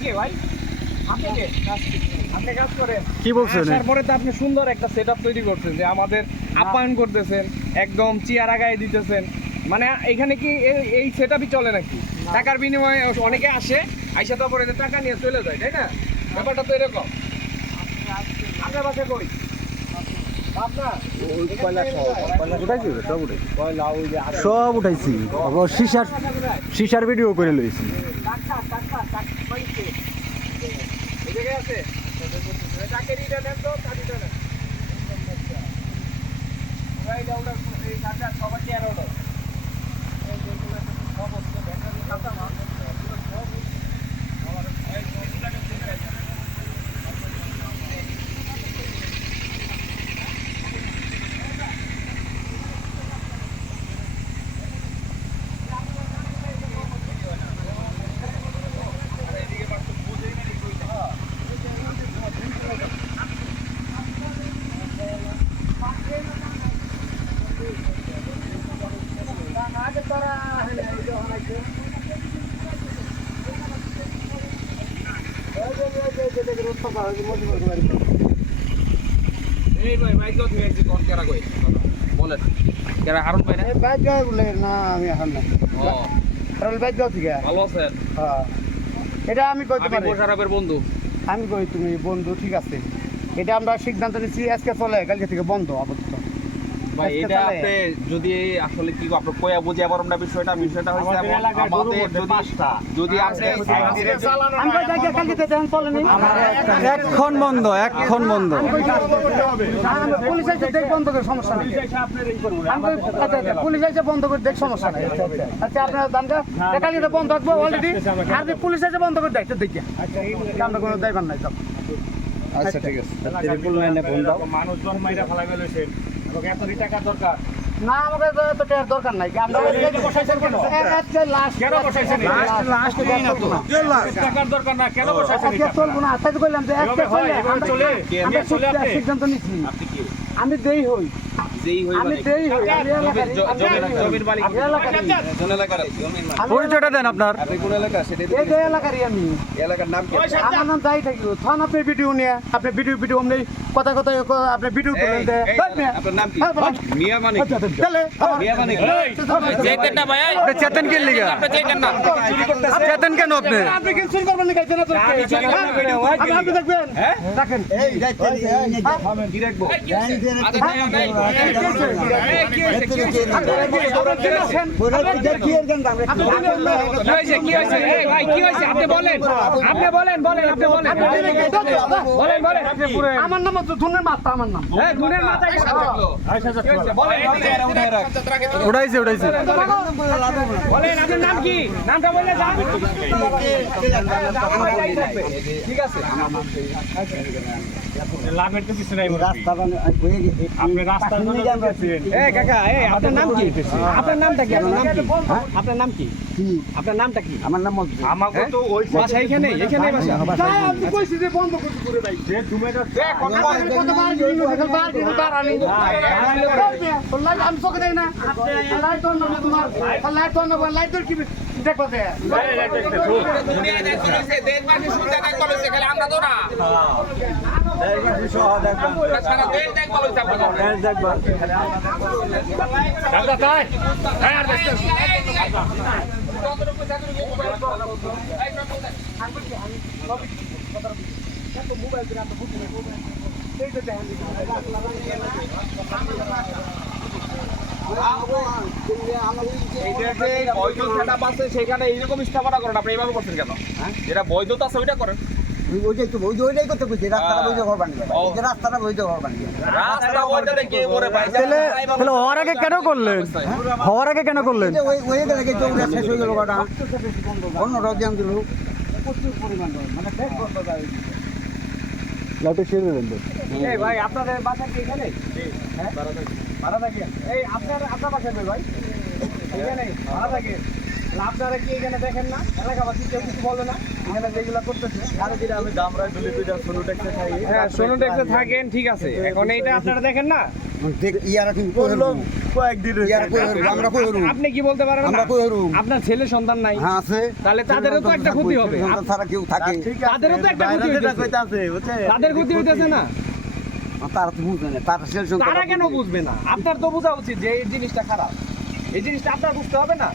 কে ভাই আপনি কে? আপনি কাজ করেন। কি বলছেন? আসার পরে তো আপনি সুন্দর একটা সেটআপ তৈরি করছেন যে আমাদের আপ্যায়ন করতেছেন একদম চেয়ার আগায় দিতেছেন। মানে এখানে কি এই- এই সেটআপই চলে নাকি? টাকার বিনিময়ে অনেকে আসে আইসা তো পরে টাকা নিয়ে চলে যায় তাই না? ব্যাপারটা তো এরকম। আপনার বাসা কই? সব উঠাইছি। সিসার সিসার ভিডিও করে লইছি। আছে দিতে নেন তো কাটিটা নেন এই ভাই ভাই তো তুমি একটু কোন কেরা কই? বলেন কেরা হারুন ভাই না? না আমি না কারণ বাইক ঠিক ভালো আছেন? হ্যাঁ। এটা আমি কইতে আমি মোশারফের বন্ধু। আমি কই তুমি বন্ধু ঠিক আছে। এটা আমরা সিদ্ধান্ত নিচ্ছি আজকে চলে কালকে থেকে বন্ধ আপাতত। ভাই এটা আপনি যদি আসলে কি আপনার কয়া বুঝে আবার আমরা বিষয়টা বিষয়টা হচ্ছে আমাদের যদি। যদি আপনি কালকে থেকে এখন চলে নি। এখন বন্ধ এখন বন্ধ। পুলিশ এসে দেখ বন্ধ করে সমস্যা নেই। আমি কই, আচ্ছা, আচ্ছা, পুলিশ বন্ধ করে দেখ সমস্যা নেই। আচ্ছা আপনার দামটা কালকে বন্ধ থাকব অলরেডি আর পুলিশ এসে বন্ধ করে দেয় তো দেখি আমরা কোনো দায়বার নাই আচ্ছা ঠিক আছে। মানুষজন মাইরা ফেলেছেন এবং এত টাকা দরকার না আমাদের তো এত টাকার দরকার নাই আমরা আজকে লাস্ট কেন বসাইছেন এই? লাস্ট লাস্ট টাকার দরকার না কেন বসাইছেন এটা? চলবো না তাই তো যে আজকে এভাবে চললে এভাবে আমরা- চলে? আমরা সিদ্ধান্ত- আপনি? আপনি কি আমি দেই হই মানে পরিচয়টা দেন আপনার আপনি ভিডিও নিয়ে আপনি ভিডিও কথা কথা আপনি ভিডিও মানে মানে চেতেন কে লিগা চেতেন কেন আপনি আপনি কি করবেন দেখবেন হ্যাঁ? কি রাখব? আপনি আপনি আপনি আমার নাম তো ধুনের মাথা আমার নাম ধুনের মাথা উঠাইছে উঠাইছে বলেন আপনার নাম কি নামটা বললে ঠিক আছে লাভের তো কিছু নাই আপনি জন্য দিতেছেন। এ কাকা আপনার নাম কি? আপনার নামটা কি? আপনার নাম কি? আপনার নাম কি? আপনার নামটা কি? আমার নাম আমাকে তো ওই বাসা এখানে এখানে বাসা। আপনি কইছি যে বন্ধ করতে করে ভাই যে তুমি এটা আমি কতবার গিয়ে দেখেন বার গিয়ে দাঁড়ানি আমি চোখে দেই না। লাইট অন না তোমার লাইট অন না লাইট কি দেখো দে দাদা তাই হ্যাঁ আর দেখতে। এইটা যে বৈধ setup আছে সেখানে এইরকম স্থাপনা করেন আপনি এইভাবে করছেন কেন? যেটা বৈধতা আছে ওইটা করেন। ওইটাই তো বৈধ ওইটাই করতে কইছি রাস্তাটা বৈধ এই যে রাস্তাটা বৈধ করবার নিয়ে রাস্তা বৈধতা কে করে ভাই তাহলে তাহলে হওয়ার আগে কেন করলেন? হওয়ার আগে কেন করলেন? ওই ওই গেলে কি চৌড়া শেষ হয়ে গেল অন্য দিল। লাইটে ছেড়ে দেন এই ভাই আপনাদের বাসা কি এখানে? হ্যাঁ? ভাড়া থাকে এই আপনার আপনার বাসা ভাই? এখানে? ভাড়া থাকে আপনারা কি এখানে দেখেন না? এলাকাবাসী কেউ কিছু বলে না। এখানে যেগুলো করতেছে আমি দুইটা সোনু ট্যাক্সে হ্যাঁ সোনো ট্যাক্সে থাকেন ঠিক আছে। এখন এইটা আপনারা দেখেন না? আপনি কি বলতে পারবেন আমরা না? কই হরু আপনার ছেলে সন্তান নাই। হ্যাঁ আছে। তাহলে তাদেরও তো একটা ক্ষতি হবে। সন্তান ছাড়া কেউ থাকে? তাদেরও তো একটা ক্ষতি হইতেছে। তাদের ক্ষতি হইতেছে না? তারা তো বুঝবে না। তারা তারা কেন বুঝবে না? আপনার তো বোঝা উচিত যে এই জিনিসটা খারাপ। এই জিনিসটা আপনার বুঝতে হবে না?